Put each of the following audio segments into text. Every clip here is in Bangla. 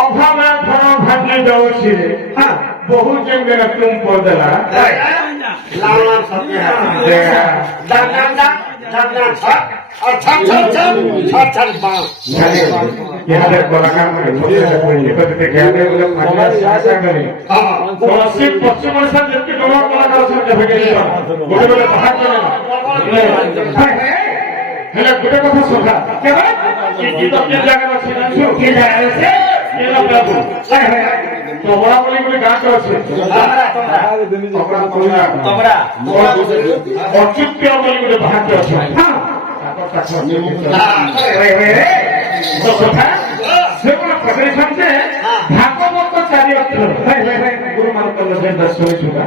অভাবে ঘর ভাঙি যাচ্ছে বহু জঙ্গলে তুম পদলা পশ্চিম ওড়িশা যেতে তোমার কলাকার গোটে বাহার ହେଲେ ଗୋଟେ କଥା ସୋଧା ଗୀତ କି ଜାଗାରେ ଅଛି କି ଜାଗାରେ ଅଛି ତବଳା ବୋଲି ଗୋଟେ ଗାଁଟେ ଅଛି ଅଚ୍ୟୁତ୍ୟ ବୋଲି ଗୋଟେ ବାହାଟେ ଅଛି ସେମାନେ ପଚାରିଛନ୍ତି ଭାଗବତ 4 ଅକ୍ଷର ଗୁରୁମାନଙ୍କର ଶୁଣିଛୁକା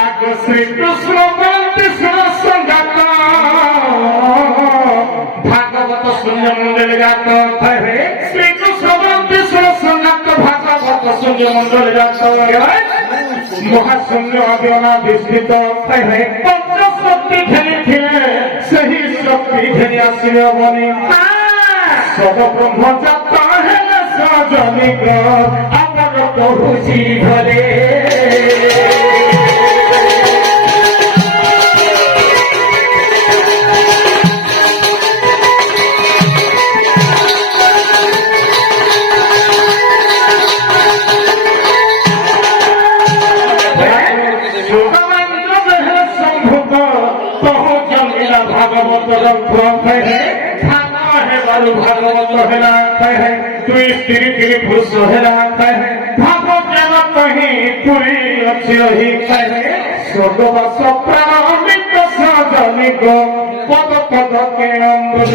ଆଗ ଶ୍ରୀକୃଷ୍ଣ ସଙ୍ଗାତ ভাগবত শূন্য মন্ডল গাত শ্রীকৃষ্ণ সঙ্গাত ভাগবত শূন্য মন্ডল গাত মহাশূন্য অবিনাধিষ্ঠিত পঞ্চশক্তি খেলিছিলে সেই শক্তি ঘেনি আসিল বনি সব ব্রহ্মজাত হেলে সজনিক অপরত বুঝি ধরে ভাগবত হেলা তুই স্ত্রী তিনি পুরুষ হেলা ভাব জ্ঞান কহি পুরী ଅଛି ରହି ସ୍ୱର୍ଗବାସ ପ୍ରାଣ ଅମୃତ ସଜନିକ ପଦ ପଦ କେ ଅମୃତ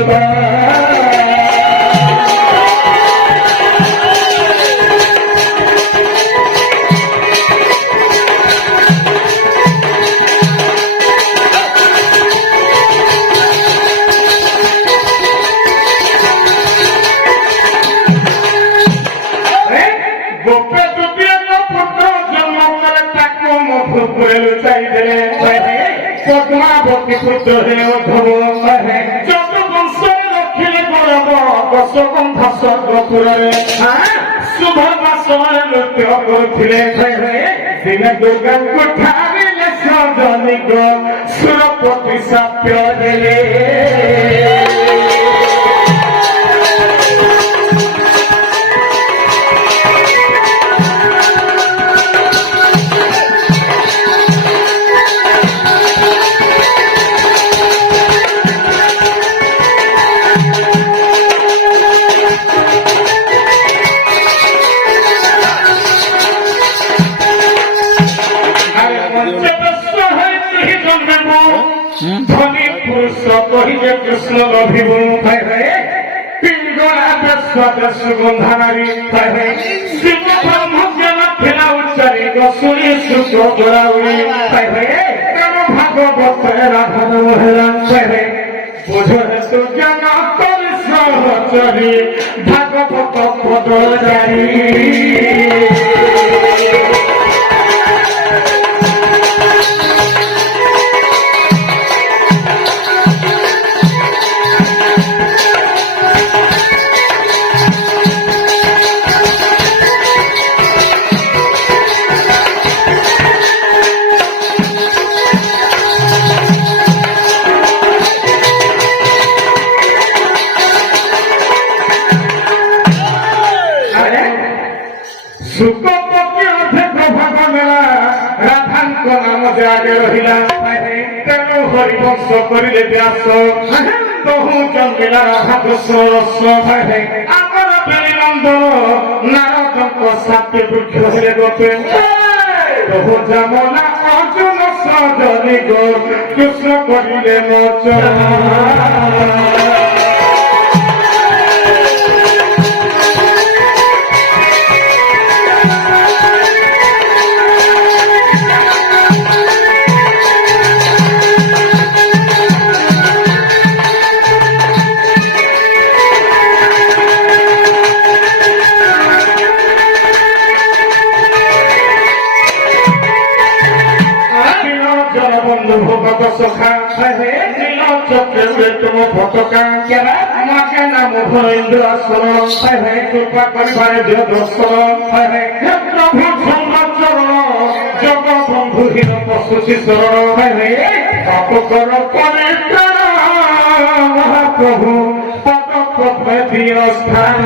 পদ্মাবতী পুত্র হে উদ্ধব যত বংশ রক্ষিলে গৌরব দশগন্ধ স্বর্গপুরে সুভদ্রা সময় নৃত্য করুଥିଲେ দিনে দুর্গাଙ୍କୁ ଠାରିଲେ ସଜନିକ ସୁରପତି ସାପ୍ୟ ଦେଲେ ধনী পুরুষ কহিলে কৃষ্ণ লভিব পিঙ্গলা বেশ সুগন্ধা নারী শিব ব্রহ্ম জ্ঞান ফেলা উচ্চারি শুনি শুক্র গোড়াউড়ি ভাগবতে রাধার মহিলান ছেড়ে বুঝে তু জ্ঞান তোর সহচরী ভাগবত পদচারী আগে রহিলা তেমন হরিবংশ করিলে ব্যাস বহু জন্মিলা রাধা কৃষ্ণ রস্য আমার বিনন্দন নারদଙ୍କ সাথে বৃক্ষ হইলে গোপে বহু যমনা অর্জুন সজনি গো কৃষ্ণ করিলে মোচন সখা নীল চক্রে তুম পতাকা আমাকে নাম ভৈন্দ্র আসন কৃপা করিবারে দিও দর্শন প্রভু চরণ জগবন্ধুহীন পশুচি শরণ পাপ কর পরিত্রাণ মহাপ্রভু পদ পদ্মে দিও স্থান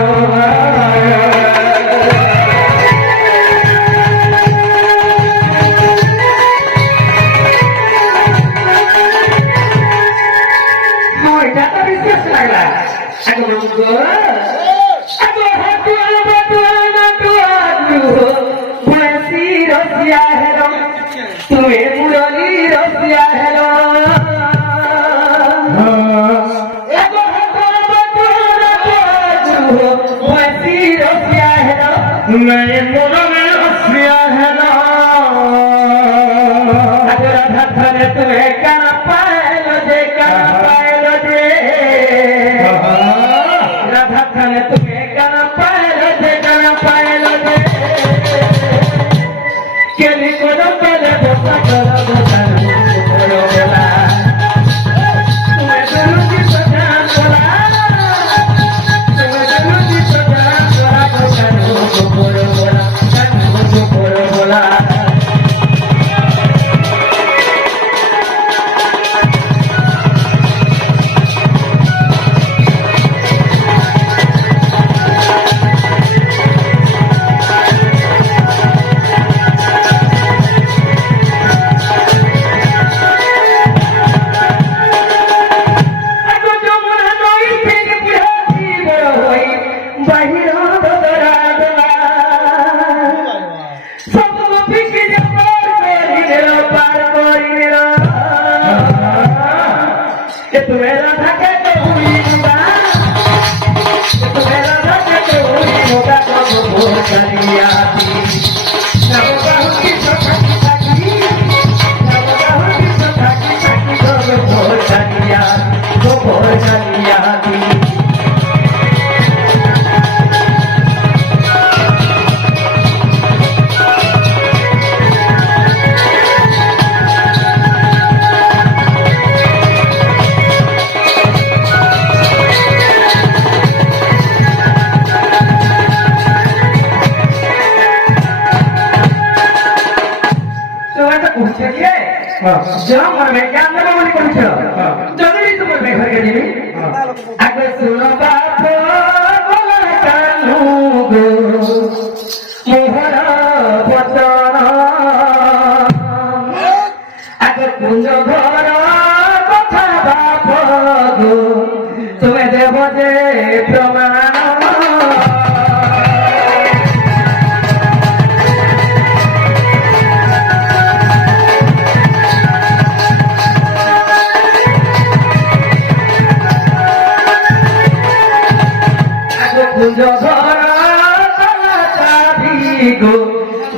তুমি মুরলী রসিয়া হেলো রসিয়া হেলো नहीं मुरली रसिया है ना राधा धने तुम्हें काना पायलो जे राधा धने तुम्हें काना पायलो जे केली कोनो पहले बोसा करो बोसा करो बेला तुम्हें दोनों की सजान बोला तुम्हें दोनों की सजान बोला बोसा करो बोला আগে শুনো বাপ মোহর বচন আগে কুঞ্জ ঘর কথা বাপ তুমি দেব যে প্রমাণ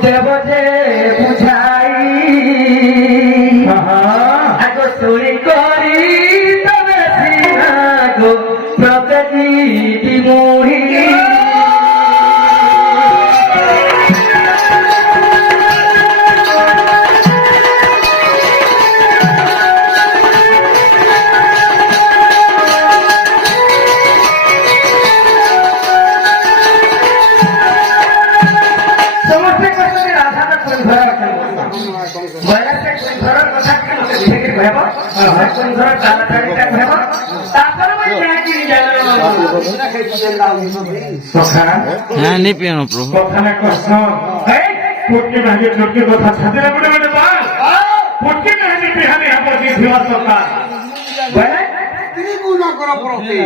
দেব যে বুঝাই হেব কোন ধর টানাটানিটা হেব তারপরে মই যাকি জানো সখা হ্যাঁ নি পিয়ানো প্রভু কথা না কষ্ট এই পুটকি ভাগে চটকি কথা ছাতে না বলে বলে বল পুটকি ভাগে বিহানি হাতে দিয়ে দিওয়ার সখা বলে তিনি গুণা করা প্রতি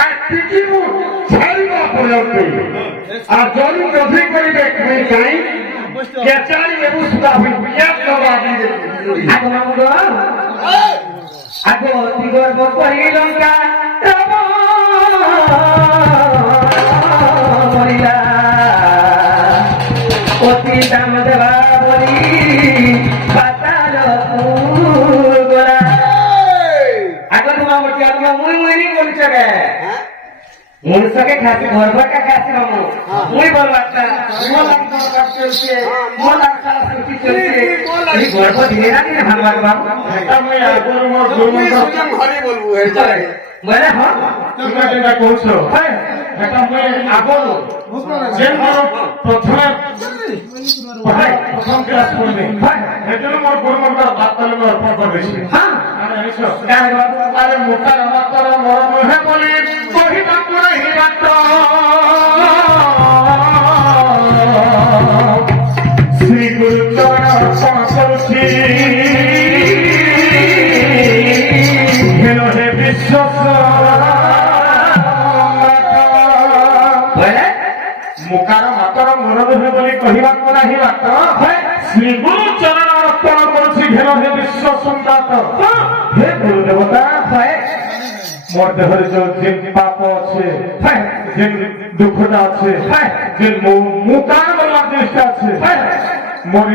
আর পিটিবু ছাড়িবা পড়তে আর জনি জধি করিবে কই কাই কেচারি এবু সুদা হই বিয়া জবাবি আগো মামুদ আগো তিগর বকরি লঙ্কা রাম মরিলা অতি দাম দেবা বলি পাতাল গোলা আগো তোমা মতি আগো মুই নি বলছে রে মনুষ্যকে খাসি ঘরঘরটা খাসি মামু মুই বলবাটা মোলা চলছে মোলা চলছে এই গর্ব দিলে না দিলে ভাঙবার বাবু আমি আগর মোর গুরুমন্ত্র ঘরে বলবো এটা বলে হ্যাঁ তুমি যেটা কইছো হ্যাঁ এটা মই আগর যে মোর প্রথমে প্রথম ক্লাস পড়বে এজন্য মোর গুরুমন্ত্র বাদ তালে মোর অর্পণ করবেছি হ্যাঁ আরে আইছো গান বাবু আরে মোটা মাতর মোর মুহে বলি কহিবা কুনাহি বাত শ্রী গুরু চরণ অর্পণ করছি হেলো হে বিশ্বস বলে মুখার মাতর মোর মুহে বলি কহিবা কুনাহি বাত শ্রী গুরু চরণ অর্পণ করছি হেলো হে বিশ্ব সুন্দর হে গুরু দেবতা হয় মোর দেহরে যে পাপ আছে যে দুঃখটা আছে যে মুকার বলার জিনিসটা আছে মোর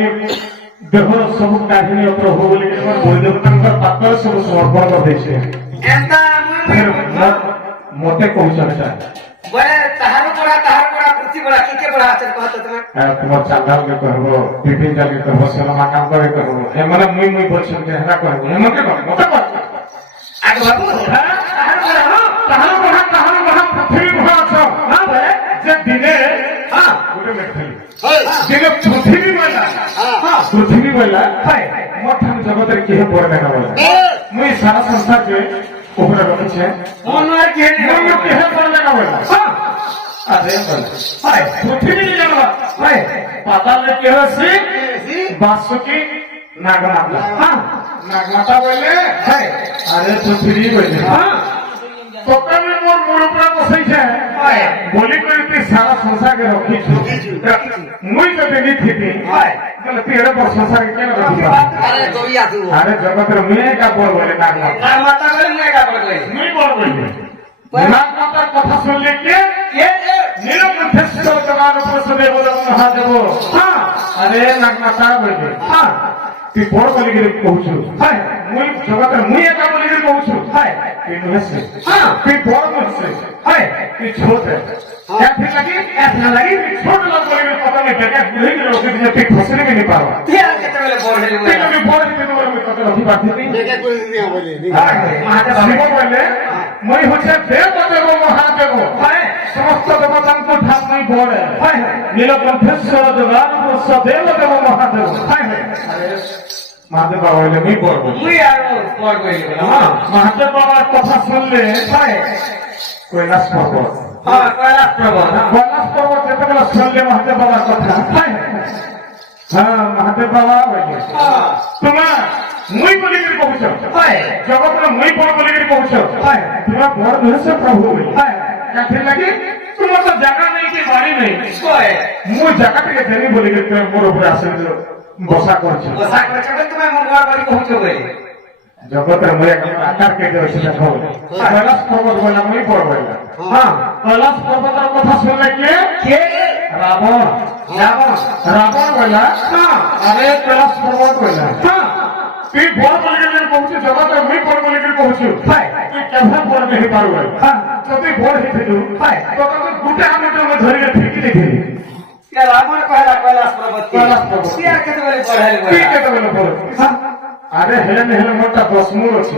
দেহর সবু কাহিনী প্রভু বলি মোর গুরুদেবতাঙ্কর পাত্রে সবু সমর্পণ କରିଦେଇছে এন্তা মুই মতে কହୁଛ এটা বলে তাহার পড়া পুঁথি পড়া কি পড়া আছে কহত তুমি তোমার চাঁদালকে কহব বিপিন জালকে কহব সেলমা কাম করে কহব এମାନେ মুই বলছি হেরা কহব মতে কহ মতে কহ আগো বাবু তাহার মহা পৃথিবী মহা আছ হ্যাঁ বলে যে দিনে হ্যাঁ ଗୋଟେ ମେଥଲି ଦିନେ ପୃଥିବୀ ବୋଇଲା ମଠାନ ଜଗତରେ କେହି ପଡେ ନା ବୋଲେ ମୁଇଁ ସାରା ସଂସାରକେ ଉପରେ ରଖିଛେ মনোর কি ମୁଁ କେହି ପଡେ ନା ବୋଲେ ଆରେ ବୋଲେ ପୃଥିବୀ ଜାଣବା ପାତାଳରେ କେହ ଅଛି ବାସୁକି ନାଗମାତା ନାଗମାତା ବୋଇଲେ ଆରେ ପୃଥିବୀ ବୋଇଲେ ତଥାପି ମୋର ମୂଳ ପୁରା ବସେଇଛେ ବୋଲି କରି ତୁଇ ସାରା ସଂସାରକେ ରଖିଛୁ ମୁଇଁ ଯଦି ଥିବି ତାହେଲେ ତୁଇ ଏଡ଼େ ବଡ଼ ସଂସାରକେ କେନ ରଖିବା আরে দই আসু আরে জগতের মুই একা বড় বলে নাগমাতা না মাতা বলে মুই একা পড়ে মুই বড় বলি নাগমাতার কথা শুনলে কে নীলকণ্ঠেশ্বর জগান প্রসদেব মহাদেব আরে নাগমাতা বলবে তুই বড় বলিকি কହୁଛୁ মুই জগতের মুই একা বলিকি কହୁଛୁ তুই নুহেছে তুই বড় নুহেছে তুই ছোট এথি লাগি তুই ছোট লোক বলিকি কথা নেই বেটা বুঝিকি রখিছে তুই ফসলি কি নি পারবা তুই আর কেতবেলে বড় হেলি তুই যদি বড় হিতে তোমার আমি কথা রখি পারছিনি দেখে করে দিয়া বলে শিব বলে মই হচ্ছে দেবদেব মহাদেব সমস্ত দেবতাঙ্কু ঠাকুর বড় নীলকণ্ঠেশ্বর জগান প্রসদেব দেব মহাদেব মহাদেব বাবা বলে মুই বড় বলি মুই আর বড় কইলি মহাদেব বাবার কথা শুনলে কৈলাস পর্বত হ্যাঁ কয়লাস প্রভু কৈলাস পর্বত যেতেবেলা শুনলে মহাদেব বাবার কথা হ্যাঁ মহাদেব বাবা বলে তোমার মুই বলিকি কହୁଛ জগতের মুই বড় বলিকি কହୁଛ তোমার বড় নহেছে প্রভু বলি কাঠির লাগি তোমার তো জায়গা নেই কি বাড়ি নেই কয় মুই জায়গা থেকে দেনি বলিকি তুমি মোর উপরে আসে বসা করছো বসা করে তুমি মন বড় বড় কହୁছ বলি জগতের মুই একদম আকার কেটে হয়েছে দেখো কৈলাস পর্বত বললাম মুই বড় বললাম কৈলাস পর্বতের কথা শুনলে কে রাবণ রাবণ বললা আরে কৈলাস পর্বত বললা তুই বড় বলিকি কହୁଛୁ জগতের মুই বড় বলিকি কହୁଛୁ তুই কেভে বড় নেই পারু যদি বড় হইছিলু তো তোকে গুটে আমি ধরিকে ফিকি দিলি রাবণ কয়লা কয়লাস পর্বত কৈলাস পর্বত তুই আর কেতবেলে বড় হেলি তুই কেতবেলে বড় আরে হেলে হেলে মোটা 10 মূল আছে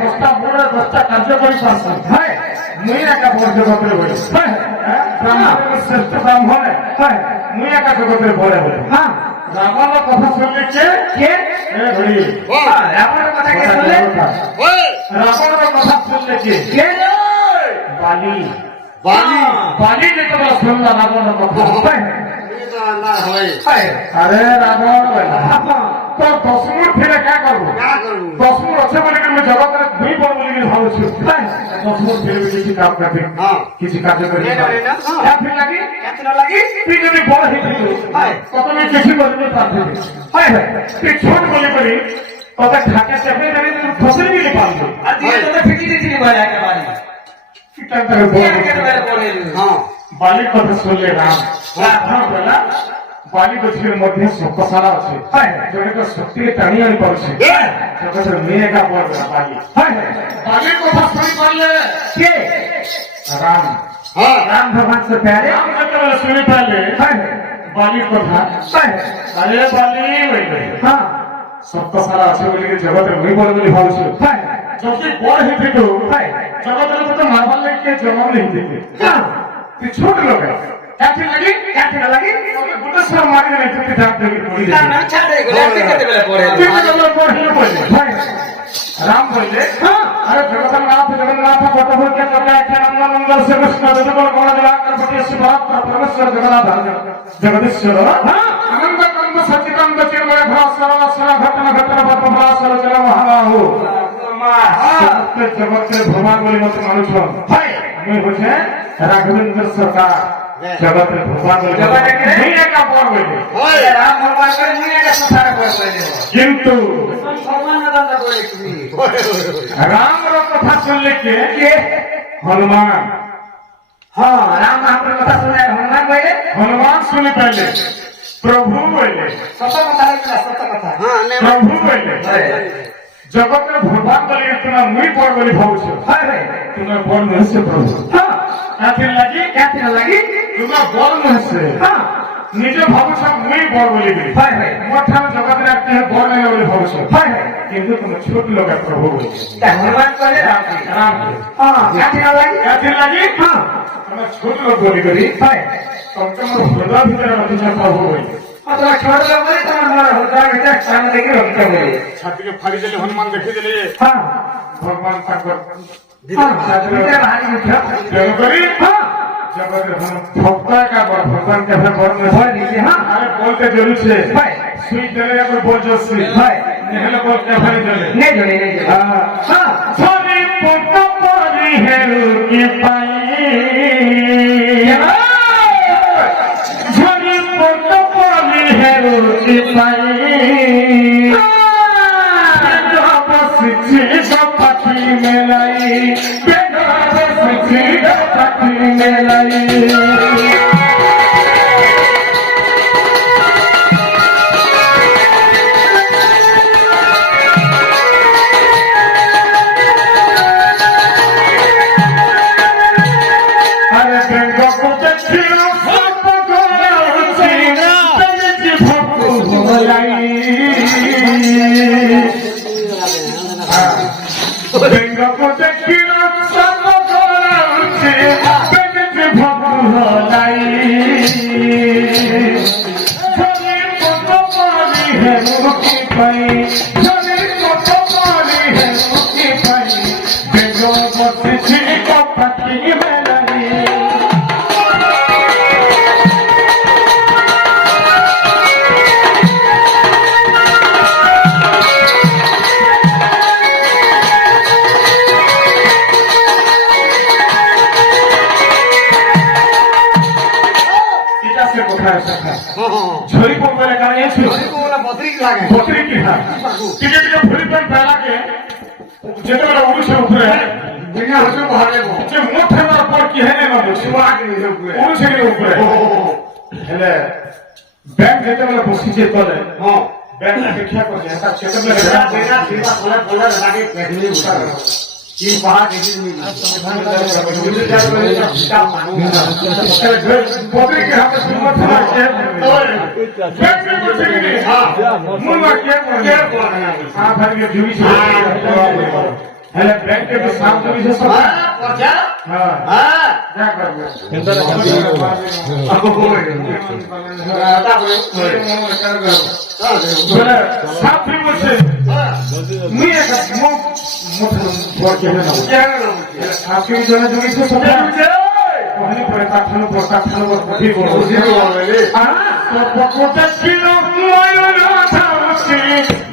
10টা মূল 10টা কার্যকরী পারছি মুই একা বড় জগতের বলি ব্রাহ্মণের শ্রেষ্ঠ ব্রাহ্মণ মুই একা জগতের বড় বলি রাবণের কথা শুনলে কে কে এ ঘড়ি রাবণের কথা কে শুনলে ওই রাবণের কথা শুনলে কে কে বালি বালি বালি যেটা বলা শুনলাম রাবণের কথা এই তো না হয় আরে রাবণ তো 10 মিনিট ফিরে কা করবো क्या करूं 10 মিনিট আছে বলে কি জগতের দুই বড় বলে কি ভাবছি 10 মিনিট ফিরে কিছু কাজ করবে হ্যাঁ কিছু কাজ করবে ये ना ना क्या फिर लगी কেতন লাগি তুই যদি বড় হইতে কত আমি কিছু বলতে পারতে হয় হয় তুই ছোট বলে বলি কত ঢাকা চাপে যাবে তুই ফসল দিতে পারবি আর দিয়ে তোকে ফিটি দিছিলি বলে একেবারে কিটা করে বল একেবারে বলে हां বালির কথা শুনলে রাম রাম বলা বালি গছের মধ্যে শক্তশালা আছে যেটাকে শক্তিকে টানি আনি পারছে জগতের মেয়েটা বড় বালি বালির কথা শুনি পারলে কে রাম हां রাম ভগবান সে প্যারে রাম যেତେବେଳେ শুনি পারলে বালির কথা আরে বালি বলবে হ্যাঁ শক্তশালা আছে বলে জগতের মেয়ে বড় বলে ভাবছে যদি বড় হইতে তো জগতের মতো মারবার লাগে জন্ম নেই দিতে তুই ছোট লোক কাছে লাগি গোটা সব মারি না তুই ডাক দেবি পড়ি না না ছাড়ে গলে কেটে বেলা পড়ে তুই তো বড় বড় হলো বলে রাম বললে আরে জগন্নাথ কত হচ্ছে কথা একটা নাম মঙ্গল সে কৃষ্ণ যতবল কোন দেবা করপতি শিবরাত পরমেশ্বর জগন্নাথ জগদীশ্বর আনন্দ কন্দ সচিকান্ত চিরময় ভাস্কর সর ঘটনা ঘটনা পদ্মভাস্কর জল মহাবাহু সত্য জগতের ভ্রমণ বলে মতো মানুষ আমি হচ্ছে রাঘবেন্দ্র সরকার জগতের ভ্রমণ বলে এই একা পর বলে ओए রাম ভগবান করে মুই একটা কথা কইলে কিন্তু সম্মান দাদা বলে তুমি রামর কথা শুনলে কে হনুমান হ্যাঁ রাম আমার কথা শুনে হনুমান কইলে হনুমান শুনে পাইলে প্রভু বললে সত্য কথা হইলা সত্য কথা हां ने প্রভু বললে জগতের ভগবান বলে তোমার মুই বড় বলে ভাবছো তোমার বড় হচ্ছে প্রভু কাছে লাগি তোমার বড় হচ্ছে নিজে ভাবছ মুই বড় বলে বলি মোঠান জগতের একটা বড় নেই বলে ভাবছ কিন্তু তোমার ছোট লোক প্রভু বলছে হনুমান কইলে রাম রাম কাছে লাগি আমার ছোট লোক বলি করি তোমার হৃদয় ভিতরে অধিকার প্রভু বলি তোমার ছোট লোক বলে তোমার হৃদয় ভিতরে সামনে দেখে রক্ষা বলে ছাতিকে ফাড়ি দিলে হনুমান দেখে দিলে হ্যাঁ ভগবান তারপর ভিতরে ভারী উঠা তেমন করি জগতের ভক্ত একা বড় ভগবান কে বড় ভয় দিছে হ্যাঁ আরে বলতে জরুরছে ভাই সুই দিলে একবার বলছি ভাই নেহলে বলতে ফাড়ি দিলে নেই জনে নেই হ্যাঁ ছবি পট পরি হেরু কি পাই ছবি পট পরি হেরু কি পাই পাখি মেলাই পাখি মেলাই আরে বেঙ্গ কোতে ছিল সব গোলা উঠি পেয়েছি ভক্ত ভোলাই বেঙ্গ কোতে ছিল সব গোলা উঠি পেয়েছি ভক্ত ভোলাই যদি কত পারি হে মুক্তি পাই যদি কত পারি হে মুক্তি পাই বেঙ্গ বসেছি পাখি মেলাই কোথায় শাখা हां ঝরি পড়বে কারণে ছিল को बोला बकरी लागे বকরি কি হ্যাঁ টিকে টিকে ভরি পেন পেলাকে যেতেবেলা উড়িষ্যা উপরে बिना हसे बाहर गो যে মোট হওয়ার পর কি হয় না বলছি आगे नहीं हुए উড়িষ্যার উপরে হেলে ব্যাংক যেতেবেলা বসিছে তলে हां ব্যাংক অপেক্ষা করছে এটা চেতবেলা बेटा बेटा सीधा बोला बोला लागे बैठने उठा तीन बाहर देखी বকরি কি হাতে সুমত থাকে ব্যাংক বসে গেলি মুলা কে করে সাফারিকে জুড়ি হেলে ব্যাংকে তো সাফ জুড়ি সব पहुंचा হ্যাঁ হ্যাঁ যা করবে বলে সাথী বসে মুই একটা মুখ মুখ পড়তে না সাথী জনে তুমি তো সব ওখানে পরে কাঠানো পর ঠিক বলে তো পকটা ছিল ময়ূর রাধা বসে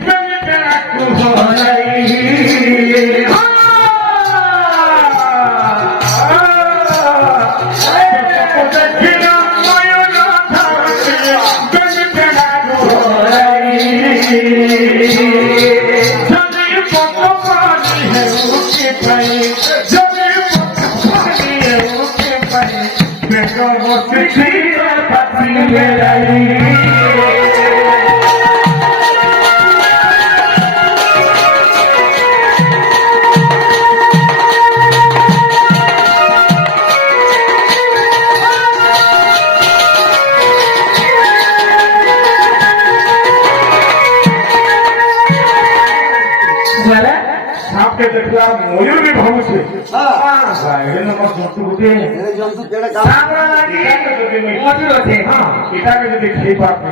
গঙ্গা কুহলাই সাপকে দেখলাম ময়ূর বি ভাবুছে জন্তু কেড়ে গা এটাকে যদি খেয়ে পারবে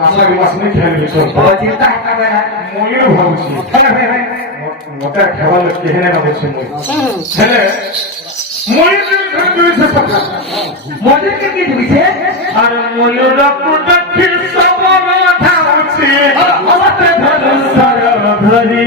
আষাঢ় মাস নেই খেয়ে ময়ূর ভাবুছি মতে খেলা কেহে না বলছে ছেলে ময়ূর মজুরকে কি দিছে আর ময়ূর দেখি সব ধাউছে ধরি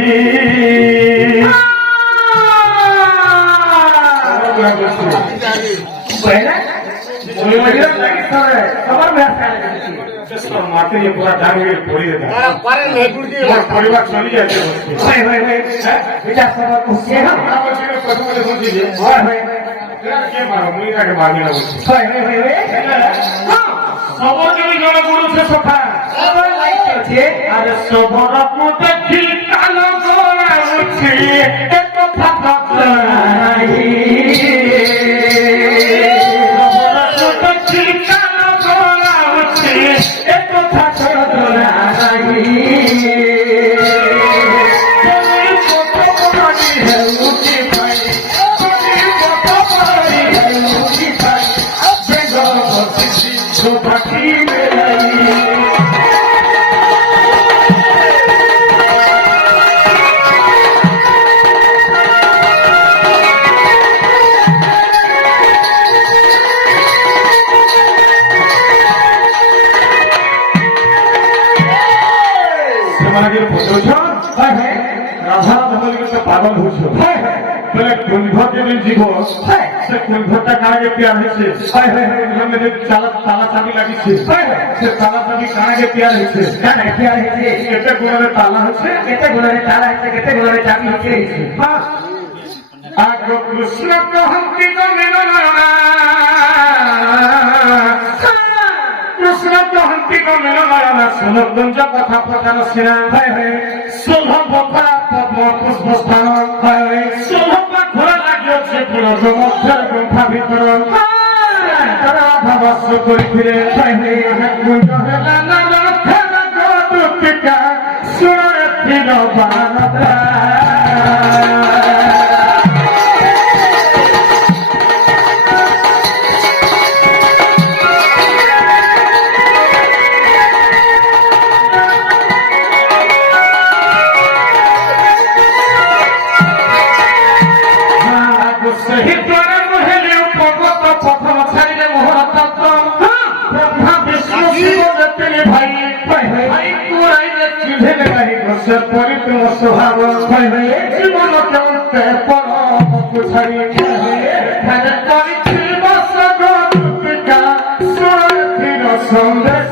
মাকে পুরা ডাঙিয়ে পড়িয়ে দেয় পরিবার চলে যাচ্ছে মারবি না বলছি সবজনী জনে গুরুছে সখা আরে সবর দেখি কালো গোড়া উঠছে কথা দেখি কালো গোড়া উঠছে কথা পাগল হয়েছে বলে কুণ্ঠর যে জীব সে কুণ্ঠটা কানাকে পেয়ার হয়েছে তালা চাবি লাগিয়েছে সে তালা চাবি কানাকে পেয়ার হয়েছে কেটে গোড়ারে তালা হচ্ছে কেতে গোলারে চাবি হচ্ছে আগ কৃষ্ণ কহন্তি মিলন কৃষ্ণ কহন্তি মিলন সুনগঞ্জ কথা প্রকার সিনা শোভ পদ্ম পুষ্প স্থান শোভ ঘোরা লাগিয়েছে পুরোর মধ্যে গুম্ফা ভিতর ভাবাস্য করে ফিরে কুঞ্জ সুর বানতা স্বভাব জীবন কেমতে পরম ছাড়ি সন্দেশ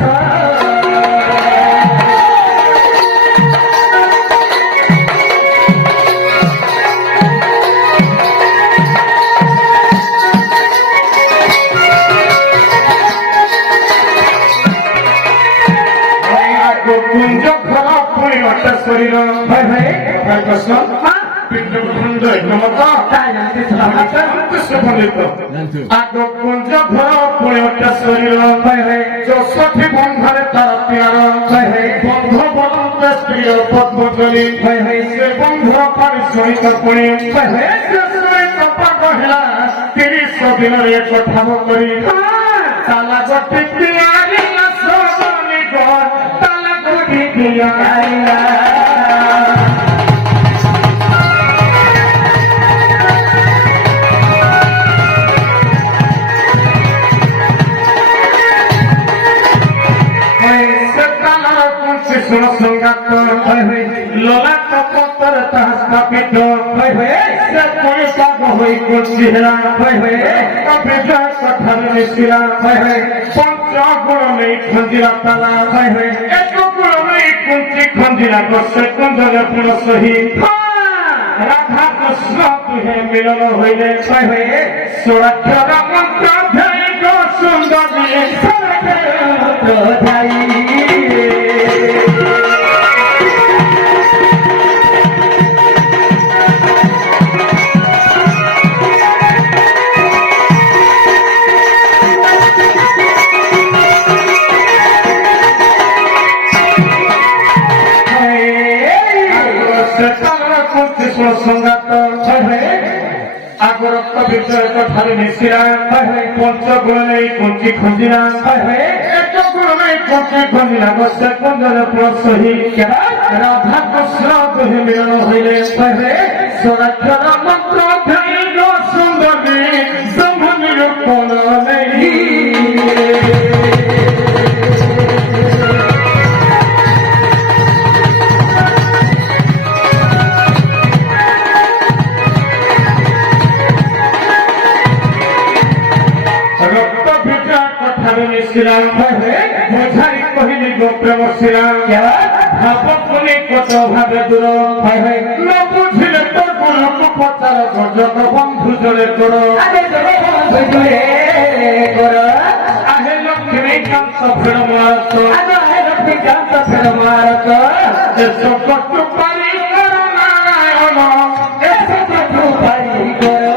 কুঞ্জ ঘর পরিবর্তন শরীর ভাই ভাই প্রশ্ন কুঞ্জ ঘর পরিবর্তন শরীর ভাই ভাই চৌষঠি বন্ধরে তার প্রিয়ার ভাই ভাই বন্ধ বলন্ত প্রিয় পদ্মজলী ভাই ভাই সে বন্ধ পারিশ্রমিক পুণী ভাই ভাই ହେଲା 30 ଦିନରେ ଏକ ଠାବ କରି ତାଲା ଗୋଟି ତିଆରିଲା ସବନି ଗୋ ତାଲା ଗୋଟି ତିଆରିଲା ଶୁଣ ସଙ୍ଗାତ ଲଲାଟ ପତର ତାହା ସ୍ଥାପିତ ସେ ପୁଣି ପାଗ ହୋଇ କୁଞ୍ଚି ହେଲା ବିଜୟ କଥାରେ ମିଶିଲା ପଞ୍ଚଗୁଣ ନେଇ ଖଞ୍ଜିଲା ତାଲା ଏକ ଗୁଣ ନେଇ କୁଞ୍ଚି ଖଞ୍ଜିଲା ବର୍ଷେ କୁଞ୍ଜରେ ପୁଣ ସହି ରାଧା କୃଷ୍ଣ ତୁହେ ମିଳନ ହୋଇଲେ ସୁରକ୍ଷର ମନ୍ତ୍ର ଧ୍ୟାଇ ଗୋ ସୁନ୍ଦରୀ ଧାଇ ସଙ୍ଗାତ ଆଗ ରକ୍ତ ବିଷୟ ଠାରୁ ମିଶିଲା ପଞ୍ଚଗୁଣ ନେଇ କୁଞ୍ଚି ଖଞ୍ଜିଲା ଏକ ଗୁଣ ନେଇ କୁଞ୍ଚି ଖଞ୍ଜିଲା ବର୍ଷେ କୁଞ୍ଜରେ ପୁଅ ସହି ରାଧା କୃଷ୍ଣ ଦୁହେଁ ମିଳନ ହୋଇଲେ ସ୍ୱରାକ୍ଷର ମନ୍ତ୍ର ଧ୍ୟାଇ ଗୋ ସୁନ୍ଦରୀ ଶୁଭ ନିରୂପଣ ନେଇ মঝারি কহিলি গো প্রেম শিরা ভাব কোনে কত ভাবে দূর ন বুঝিলে তোর গুণকে পচার গজক বন্ধু জলে তোর আহে লক্ষ্মীকান্ত ফের মারত লক্ষ্মীকান্ত ফের মারত কটু পারি কর নারায়ণ কটু পারি কর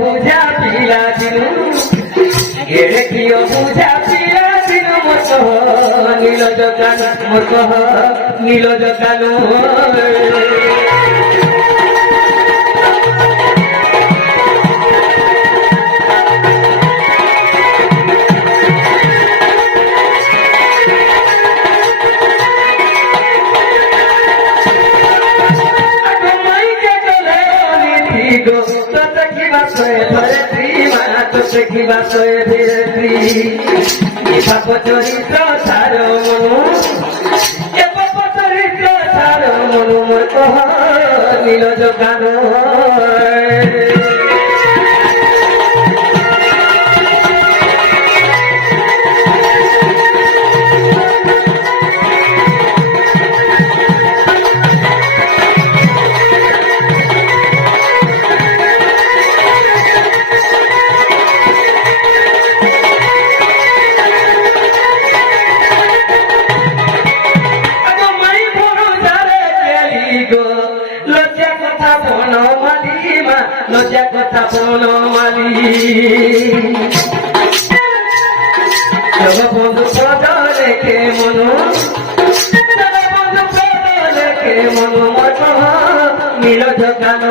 বুঝা পিলা দিনু বুঝা পিলা দিনু নীল দোকান নীল দোকান ଦେଖିବା ଶହେ ଧୀରେ ପାପ ଚରିତ୍ର ସାର ମନୁ ପାପ ଚରିତ୍ର ସାର ମନୁ ମୋର କହ নীল ଦୋକାନ লজ্জা কথা বনমালী জগবন্ধু পদ লেখে মনু জগবন্ধু পদ লেখে মনু মত নীল দোকান